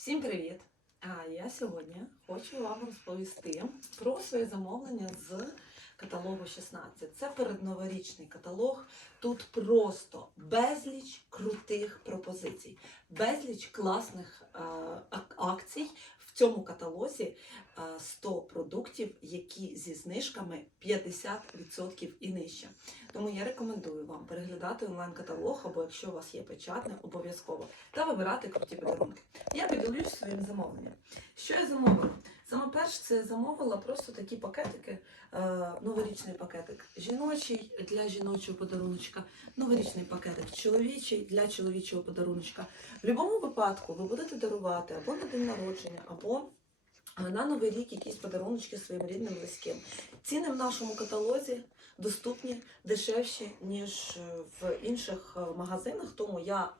Всім привіт! А я сьогодні хочу вам розповісти про своє замовлення з каталогу 16. Це передноворічний каталог. Тут просто безліч крутих пропозицій, безліч класних е, акцій. В цьому каталозі е, 100 продуктів, які зі знижками 50% і нижче. Тому я рекомендую вам переглядати онлайн-каталог, або якщо у вас є печатне, обов'язково, та вибирати круті подарунки. Своїм замовленням. Що я замовила? Саме перше, це я замовила просто такі пакетики, е, новорічний пакетик жіночий для жіночого подаруночка, новорічний пакетик чоловічий для чоловічого подаруночка. В будь-якому випадку ви будете дарувати або на день народження, або е, на новий рік якісь подаруночки своїм рідним близьким. Ціни в нашому каталозі доступні, дешевші, ніж е, в інших е, магазинах, тому я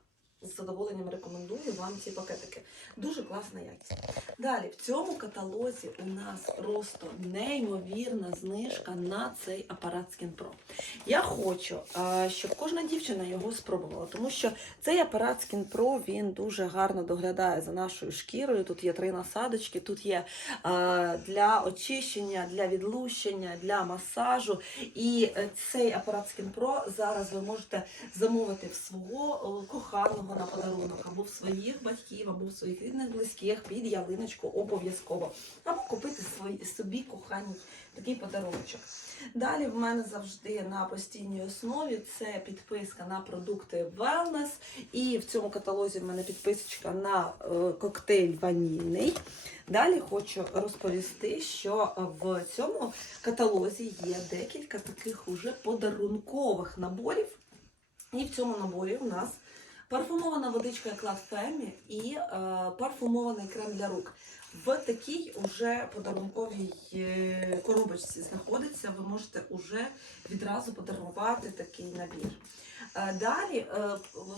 з задоволенням рекомендую вам ці пакетики. Дуже класна якість. Далі, в цьому каталозі у нас просто неймовірна знижка на цей апарат Skin Pro. Я хочу, е, щоб кожна дівчина його спробувала, тому що цей апарат Skin Pro він дуже гарно доглядає за нашою шкірою. Тут є три насадочки, тут є е, для очищення, для відлущення, для масажу. І е, цей апарат Skin Pro зараз ви можете замовити в свого коханого на подарунок, або в своїх батьків, або в своїх рідних близьких під ялиночку обов'язково. Або купити свої, собі коханій такий подаруночок. Далі в мене завжди на постійній основі це підписка на продукти Wellness. І в цьому каталозі в мене підписочка на е, коктейль ванільний. Далі хочу розповісти, що в цьому каталозі є декілька таких уже подарункових наборів. І в цьому наборі у нас парфумована водичка клад Фемі і е, парфумований крем для рук. В такій уже подарунковій е, коробочці знаходиться. Ви можете уже відразу подарувати такий набір. Е, Далі е,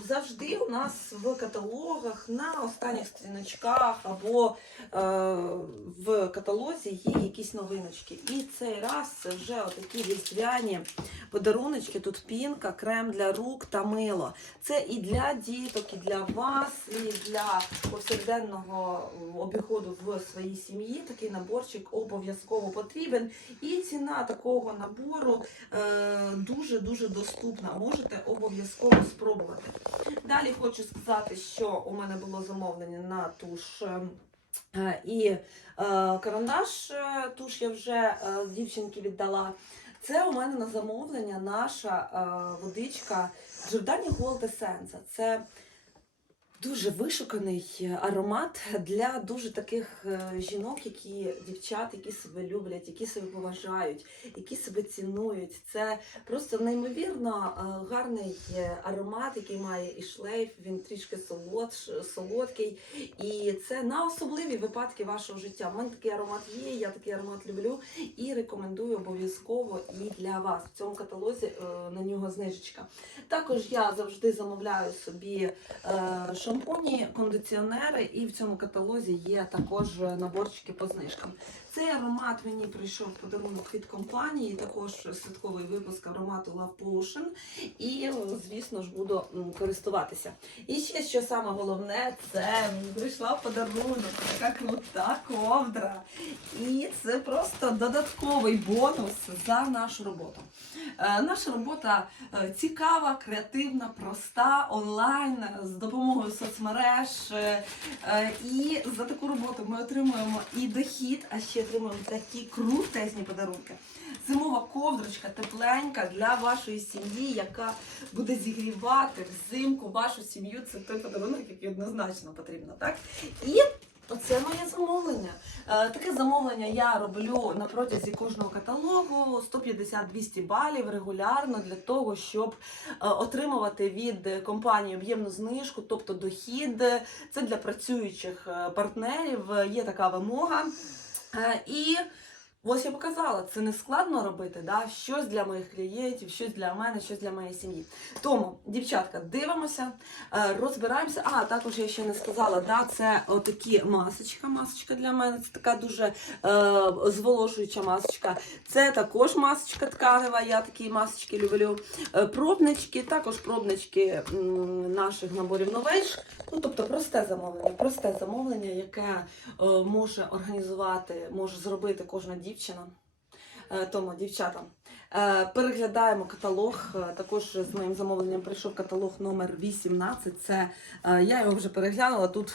завжди у нас в каталогах на останніх сторіночках або в каталозі є якісь новиночки. І цей раз вже отакі різдвяні подаруночки. Тут пінка, крем для рук та мило. Це і для діток, і для вас, і для повсякденного обіходу в своїй сім'ї. Такий наборчик обов'язково потрібен. І ціна такого набору дуже дуже доступна. Можете обов'язково спробувати. Далі хочу сказати, що у мене було замовлення на туш. е, е, І е, карандаш, туш я вже е, дівчинки віддала. Це у мене на замовлення наша водичка Giordani Gold Essence. Це дуже вишуканий аромат для дуже таких е, жінок, які дівчат, які себе люблять, які себе поважають, які себе цінують. Це просто неймовірно е, гарний е, аромат, який має і шлейф, він трішки солодш, солодкий. І це на особливі випадки вашого життя. У мене такий аромат є, я такий аромат люблю і рекомендую обов'язково і для вас. В цьому каталозі е, на нього знижечка. Також я завжди замовляю собі е, шампуні, кондиціонери, і в цьому каталозі є також наборчики по знижкам. Цей аромат мені прийшов подарунок від компанії, також святковий випуск аромату Love Potion. І, звісно ж, буду користуватися. І ще що саме головне, це прийшла в подарунок така крута ковдра. І це просто додатковий бонус за нашу роботу. Е, наша робота е, цікава, креативна, проста, онлайн з допомогою соцмереж. Е, І за таку роботу ми отримуємо і дохід, а ще отримуємо такі крутезні подарунки. Зимова ковдрочка тепленька для вашої сім'ї, яка буде зігрівати взимку вашу сім'ю. Це той подарунок, який однозначно потрібно, так? І Оце моє замовлення. Е, Таке замовлення я роблю на протязі кожного каталогу 150-200 балів регулярно для того, щоб е, отримувати від компанії об'ємну знижку, тобто дохід. Це для працюючих е, партнерів. Є така вимога. Е, І Ось я показала, це не складно робити, да? щось для моїх клієнтів, щось для мене, щось для моєї сім'ї. Тому, дівчатка, дивимося, е, розбираємося. А, також я ще не сказала, да, це отакі масочка. Масочка для мене це така дуже е, зволожуюча масочка. Це також масочка тканева, я такі масочки люблю. Е, пробнички, також пробнички наших наборів новейш. Ну, тобто просте замовлення, просте замовлення, яке е, може організувати, може зробити кожна дівчина. Е, Тому, дівчата, е, переглядаємо каталог. Е, Також з моїм замовленням прийшов каталог номер 18. Це я його вже переглянула. Тут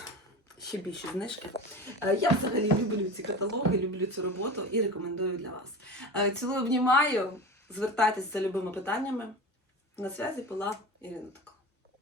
ще більші знижки. Я взагалі люблю ці каталоги, люблю цю роботу і рекомендую для вас. Цілую, обнімаю. Звертайтеся за любими питаннями. На зв'язі була Ірина Така.